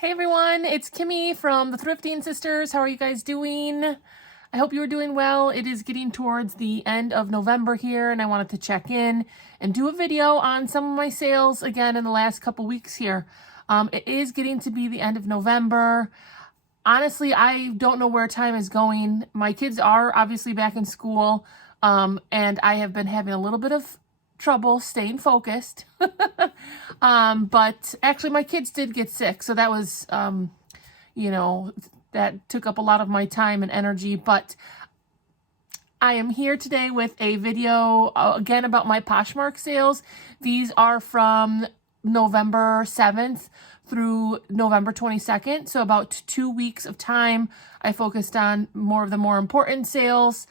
Hey everyone, it's Kimmy from the Thrifting Sisters. How are you guys doing? I hope you are doing well. It is getting towards the end of November here, and I wanted to check in and do a video on some of my sales again in the last couple weeks here. It is getting to be the end of November. Honestly, I don't know where time is going. My kids are obviously back in school, and I have been having a little bit of trouble staying focused. But actually my kids did get sick, so that was, that took up a lot of my time and energy. But I am here today with a video again about my Poshmark sales. These are from November 7th through November 22nd. So about 2 weeks of time. I focused on more of the more important sales.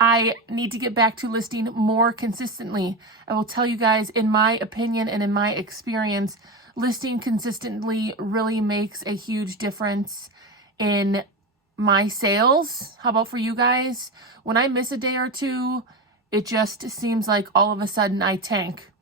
I need to get back to listing more consistently. I will tell you guys, in my opinion and in my experience, listing consistently really makes a huge difference in my sales. How about for you guys? When I miss a day or two, it just seems like all of a sudden I tank.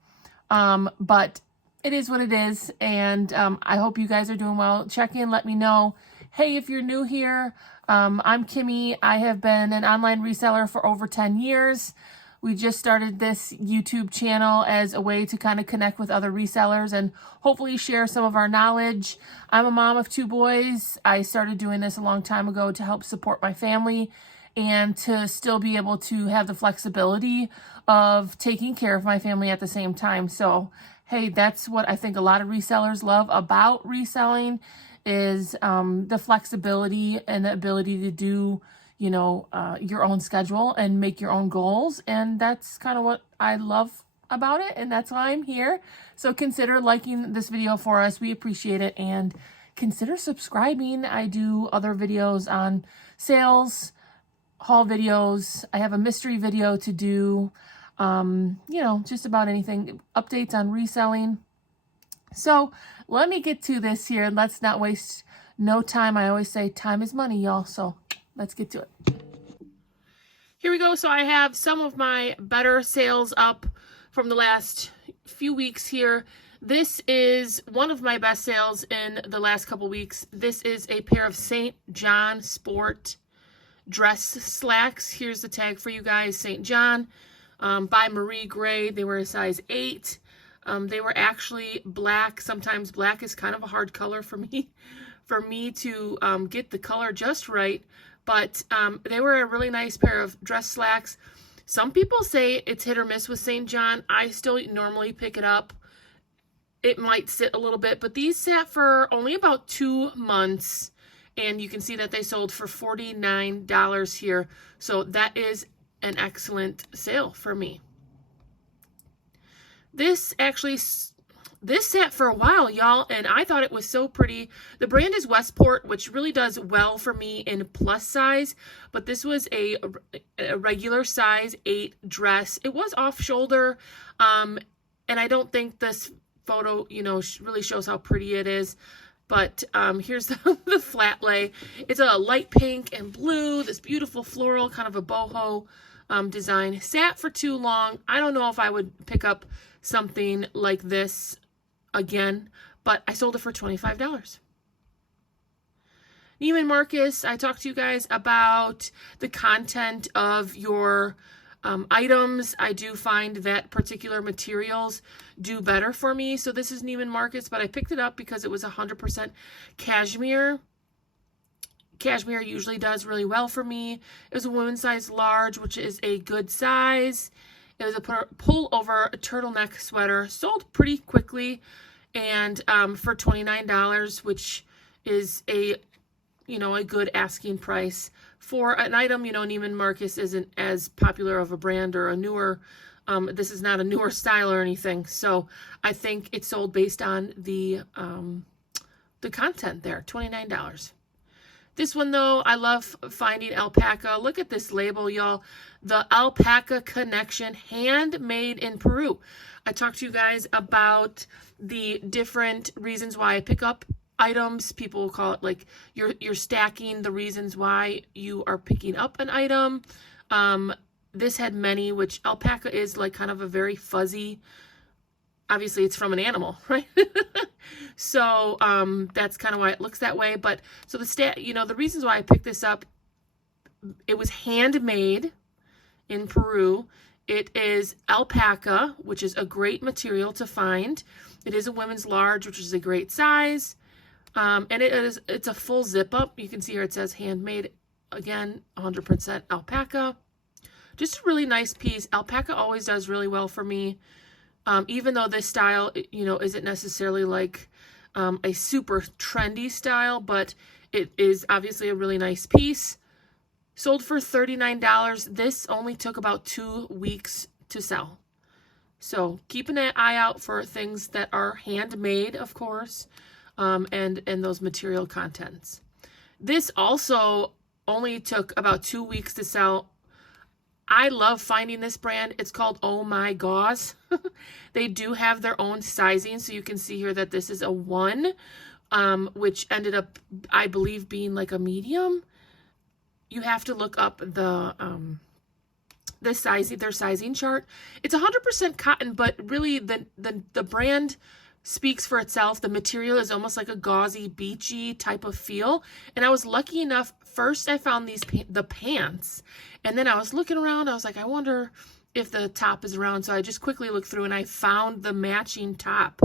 But it is what it is, and I hope you guys are doing well. Check in, let me know. Hey, if you're new here, I'm Kimmy. I have been an online reseller for over 10 years. We just started this YouTube channel as a way to kind of connect with other resellers and hopefully share some of our knowledge. I'm a mom of 2 boys. I started doing this a long time ago to help support my family and to still be able to have the flexibility of taking care of my family at the same time. So, hey, that's what I think a lot of resellers love about reselling is the flexibility and the ability to do, your own schedule and make your own goals. And that's kind of what I love about it. And that's why I'm here. So consider liking this video for us. We appreciate it. And consider subscribing. I do other videos on sales, haul videos. I have a mystery video to do, just about anything, updates on reselling. So let me get to this here. Let's not waste no time. I always say time is money, y'all. So let's get to it. Here we go. So I have some of my better sales up from the last few weeks here. This is one of my best sales in the last couple weeks. This is a pair of St. John Sport dress slacks. Here's the tag for you guys. St. John by Marie Gray. They were a size 8. They were actually black. Sometimes black is kind of a hard color for me to get the color just right. But they were a really nice pair of dress slacks. Some people say it's hit or miss with St. John. I still normally pick it up. It might sit a little bit, but these sat for only about 2 months. And you can see that they sold for $49 here. So that is an excellent sale for me. This sat for a while, y'all, and I thought it was so pretty. The brand is Westport, which really does well for me in plus size, but this was a regular size 8 dress. It was off shoulder, and I don't think this photo, really shows how pretty it is. But here's the flat lay. It's a light pink and blue, this beautiful floral, kind of a boho design. Sat for too long. I don't know if I would pick up something like this again, but I sold it for $25. Neiman Marcus, I talked to you guys about the content of your items. I do find that particular materials do better for me. So this is Neiman Marcus, but I picked it up because it was 100% cashmere. Cashmere usually does really well for me. It was a women's size large, which is a good size. It was a pullover turtleneck sweater, sold pretty quickly, and for $29, which is a good asking price for an item. Neiman Marcus isn't as popular of a brand or a newer. This is not a newer style or anything, so I think it sold based on the content there. $29. This one, though, I love finding alpaca. Look at this label, y'all. The Alpaca Connection, handmade in Peru. I talked to you guys about the different reasons why I pick up items. People will call it like you're stacking the reasons why you are picking up an item. This had many, which alpaca is like kind of a very fuzzy, obviously it's from an animal, right? So that's kind of why it looks that way. But so the reasons why I picked this up, it was handmade in Peru. It is alpaca, which is a great material to find. It is a women's large, which is a great size. And it's a full zip up. You can see here it says handmade. Again, 100% alpaca. Just a really nice piece. Alpaca always does really well for me. Even though this style, isn't necessarily like a super trendy style, but it is obviously a really nice piece. Sold for $39. This only took about 2 weeks to sell. So keep an eye out for things that are handmade, of course, and those material contents. This also only took about 2 weeks to sell. I love finding this brand. It's called Oh My Gauze. They do have their own sizing, so you can see here that this is a 1, which ended up, I believe, being like a medium. You have to look up their sizing chart. It's 100% cotton, but really the brand speaks for itself. The material is almost like a gauzy, beachy type of feel. And I was lucky enough, first I found the pants, and then I was looking around. I was like, I wonder if the top is around. So I just quickly looked through and I found the matching top.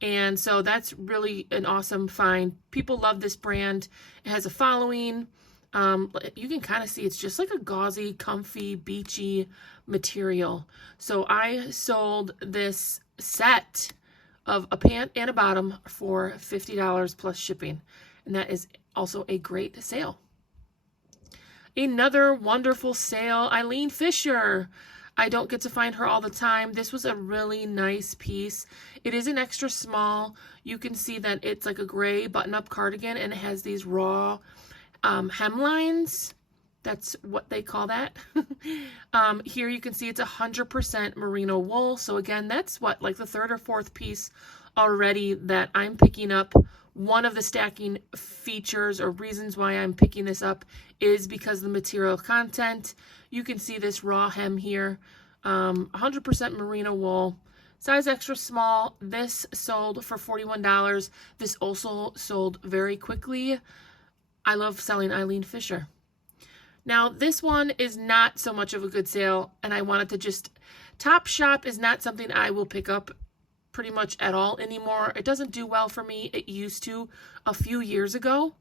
And so that's really an awesome find. People love this brand. It has a following. You can kind of see it's just like a gauzy, comfy, beachy material. So I sold this set of a pant and a bottom for $50 plus shipping. And that is also a great sale. Another wonderful sale, Eileen Fisher. I don't get to find her all the time. This was a really nice piece. It is an extra small. You can see that it's like a gray button-up cardigan, and it has these raw hemlines. That's what they call that. Here you can see it's 100% merino wool. So again, that's what, like the 3rd or 4th piece already that I'm picking up. One of the stacking features or reasons why I'm picking this up is because the material content. You can see this raw hem here, 100% merino wool, size extra small. This sold for $41. This also sold very quickly. I love selling Eileen Fisher. Now, this one is not so much of a good sale, and I wanted to just... Topshop is not something I will pick up pretty much at all anymore. It doesn't do well for me. It used to a few years ago.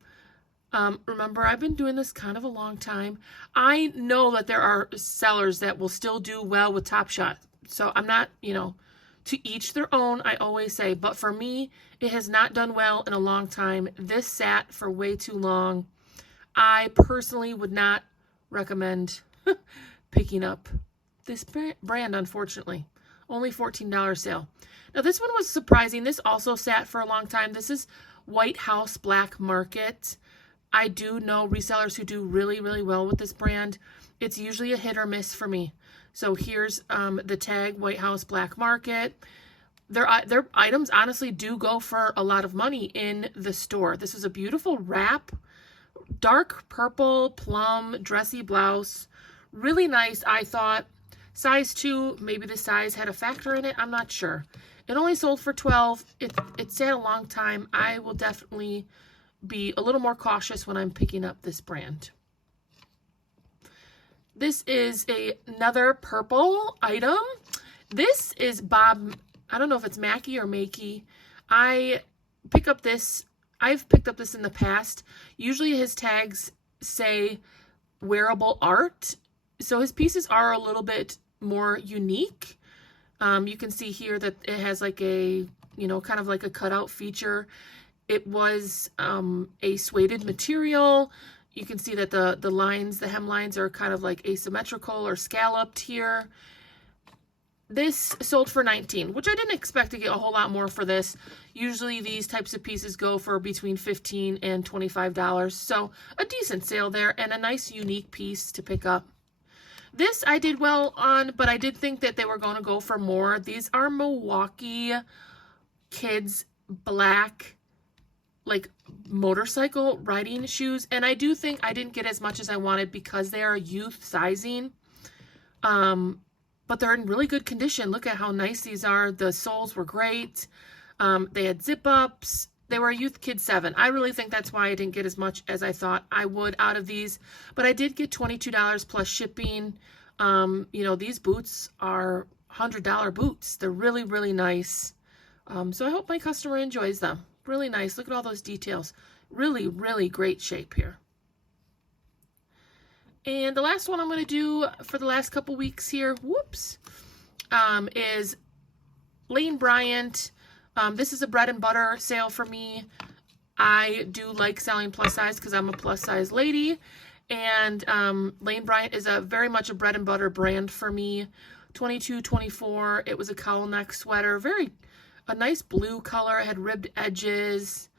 Remember, I've been doing this kind of a long time. I know that there are sellers that will still do well with Topshop. So I'm not, to each their own, I always say. But for me, it has not done well in a long time. This sat for way too long. I personally would not recommend picking up this brand, unfortunately. Only $14 sale. Now, this one was surprising. This also sat for a long time. This is White House Black Market. I do know resellers who do really, really well with this brand. It's usually a hit or miss for me. So here's the tag, White House Black Market. Their items honestly do go for a lot of money in the store. This is a beautiful wrap, dark purple, plum, dressy blouse. Really nice, I thought. Size 2, maybe the size had a factor in it. I'm not sure. It only sold for $12. It sat a long time. I will definitely be a little more cautious when I'm picking up this brand. This is another purple item. This is Bob, I don't know if it's Mackie or Makey. I've picked up this in the past. Usually his tags say wearable art. So his pieces are a little bit more unique. You can see here that it has like a, kind of like a cutout feature. It was a suede material. You can see that the lines, the hem lines are kind of like asymmetrical or scalloped here. This sold for $19, which I didn't expect to get a whole lot more for this. Usually these types of pieces go for between $15 and $25. So a decent sale there and a nice unique piece to pick up. This I did well on, but I did think that they were going to go for more. These are Milwaukee kids black like motorcycle riding shoes, and I do think I didn't get as much as I wanted because they are youth sizing, but they're in really good condition. Look at how nice these are. The soles were great. They had zip-ups. They were a youth kid 7. I really think that's why I didn't get as much as I thought I would out of these. But I did get $22 plus shipping. You know, these boots are $100 boots. They're really, really nice. So I hope my customer enjoys them. Really nice. Look at all those details. Really, really great shape here. And the last one I'm going to do for the last couple weeks here, whoops, is Lane Bryant. This is a bread and butter sale for me. I do like selling plus size because I'm a plus size lady. And Lane Bryant is very much a bread and butter brand for me. 22, 24. It was a cowl neck sweater. A nice blue color. It had ribbed edges.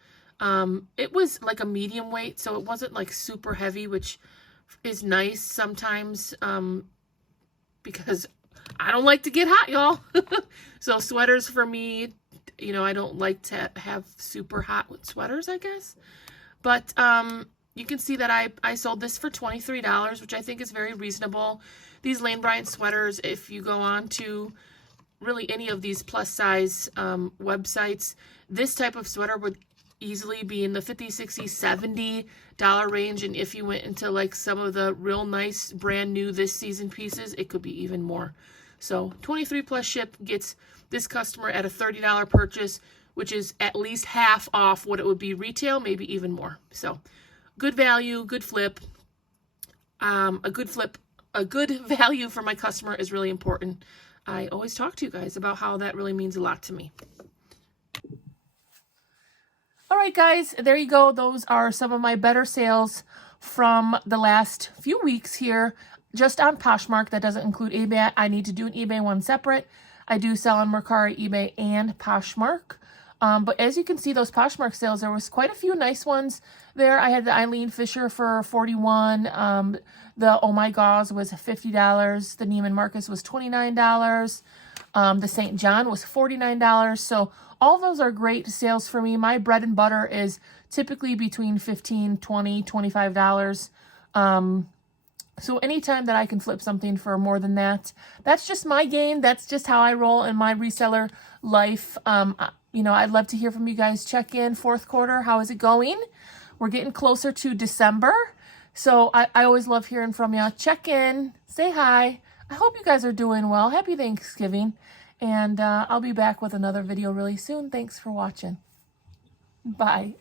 It was like a medium weight, so it wasn't like super heavy, which is nice sometimes because I don't like to get hot, y'all. So sweaters for me, you know, I don't like to have super hot sweaters, I guess. But you can see that I sold this for $23, which I think is very reasonable. These Lane Bryant sweaters, if you go on to really any of these plus size websites, this type of sweater would easily be in the $50, $60, $70 range. And if you went into like some of the real nice brand new this season pieces, it could be even more. So 23 plus ship gets this customer at a $30 purchase, which is at least half off what it would be retail, maybe even more. So good value, good flip. A good value for my customer is really important. I always talk to you guys about how that really means a lot to me. All right, guys, there you go. Those are some of my better sales from the last few weeks here, just on Poshmark. That doesn't include eBay. I need to do an eBay one separate. I do sell on Mercari, eBay, and Poshmark. But as you can see, those Poshmark sales, there was quite a few nice ones there. I had the Eileen Fisher for $41. The Oh My Gauze was $50. The Neiman Marcus was $29. The St. John was $49. So all those are great sales for me. My bread and butter is typically between $15, $20, $25. So anytime that I can flip something for more than that, that's just my game. That's just how I roll in my reseller life. You know, I'd love to hear from you guys. Check in fourth quarter. How is it going? We're getting closer to December. So I always love hearing from you. Check in. Say hi. I hope you guys are doing well. Happy Thanksgiving. And I'll be back with another video really soon. Thanks for watching. Bye.